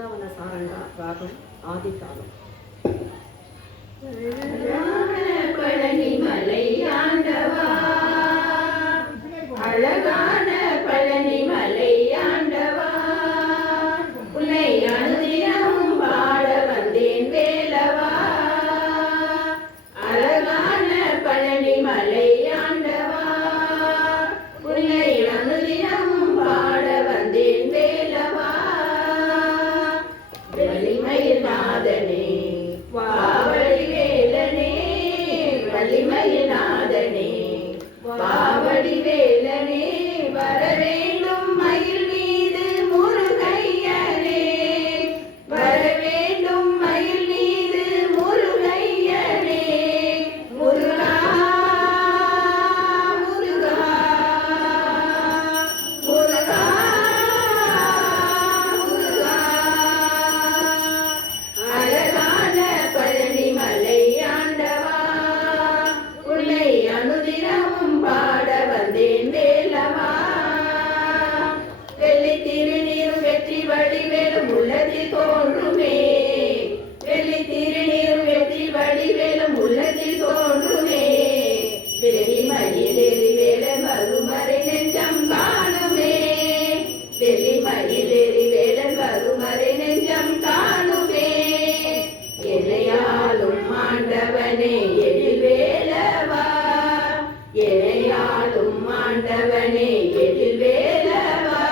பிருந்தாவன சாரங்கா ராகம் ஆதிகாலம். பழனி மலை ஆண்டவா, அழகான பழனி மலை ஆண்டவா, உன்னை அனுதினமும் பாட வந்தேன் வேலவா. அழகான பழனி மலை ஆண்டவா, உன்னை அனுதினமும் பாட வந்தேன் வேலவா. வலிமையில் நாதனே வாவடி வேலனே, வலிமையில் நாதனே வாவடி வேலனே, வர வேண்டும் மயில் மீது முருகையனே, வர வேண்டும் மயில் மீது முருகையனே. முருகா முருகா முருகா முருகா. அழகான பழனி மலை ஆண்டவா, உன்னை அனுதினமும் பாட வந்தேன் வேலவா. வெள்ளி திருநீரும் வெற்றி வடிவேலும் உள்ளத்தில் தோன்றுமே, வெள்ளி திருநீரும் வெற்றி வடிவேலும் உள்ளத்தில் தோன்றுமே. வெள்ளிமயில் எரிவேலன் வருமறை நெஞ்சம் காணுமே, வெள்ளிமயில் எரிவேலன் வருமறை நெஞ்சம் காணுமே. எனையாளும் ஆண்டவனே எழில் வேலவா, எனையாளும் ஆண்டவனே எழில் வேலவா.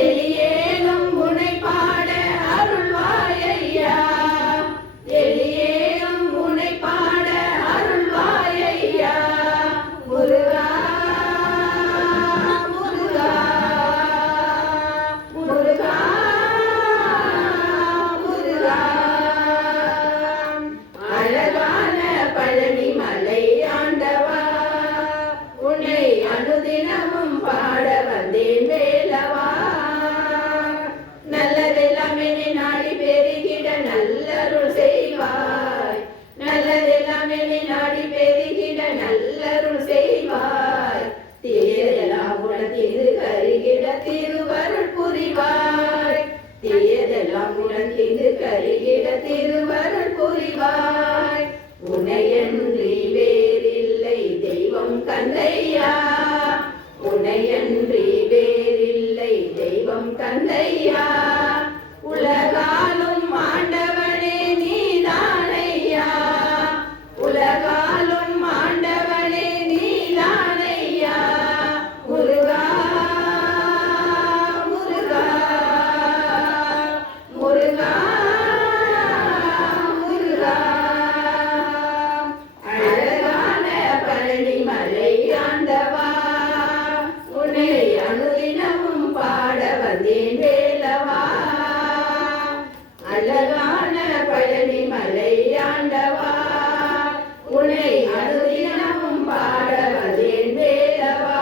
எளியேனும் உனை பாட அருள்வாயையா, எளியேனும் உனை பாட அருள்வாயையா. முருகா முருகா முருகா முருகா. அழகான பழனி மலை ஆண்டவா, உன்னை அனுதினமும் பாட வந்தேன் வேலவா. நல்லதெல்லாம் என்னை நாடி பெருகிட நல்லருள் செய்வாய், நல்லதெல்லாம் என்னை நாடி பெருகிட நல்லருள் செய்வாய். தீயதெல்லாம் உனக்கு கருகிட திருவருள் புரிவாய், தீயதெல்லாம் உனக்கு கருகிட திருவருள் புரிவாய். உனையன்றி வேறில்லை தெய்வம் கந்தையா, உனையன்றி வேறில்லை தெய்வம் கந்தையா. உலகாலும் ஆண்டவனே நீதானையா, உலகாலும் ஆண்டவனே நீதானையா. முருகா முருகா முருகா முருகா. அழகான பழனி மலை ஆண்டவா, உன்னை அனுதினமும் பாட வந்தேன் வேலவா. அழகான பழனி மலை ஆண்டவா, உன்னை அனுதினமும் பாட வந்தேன் வேலவா.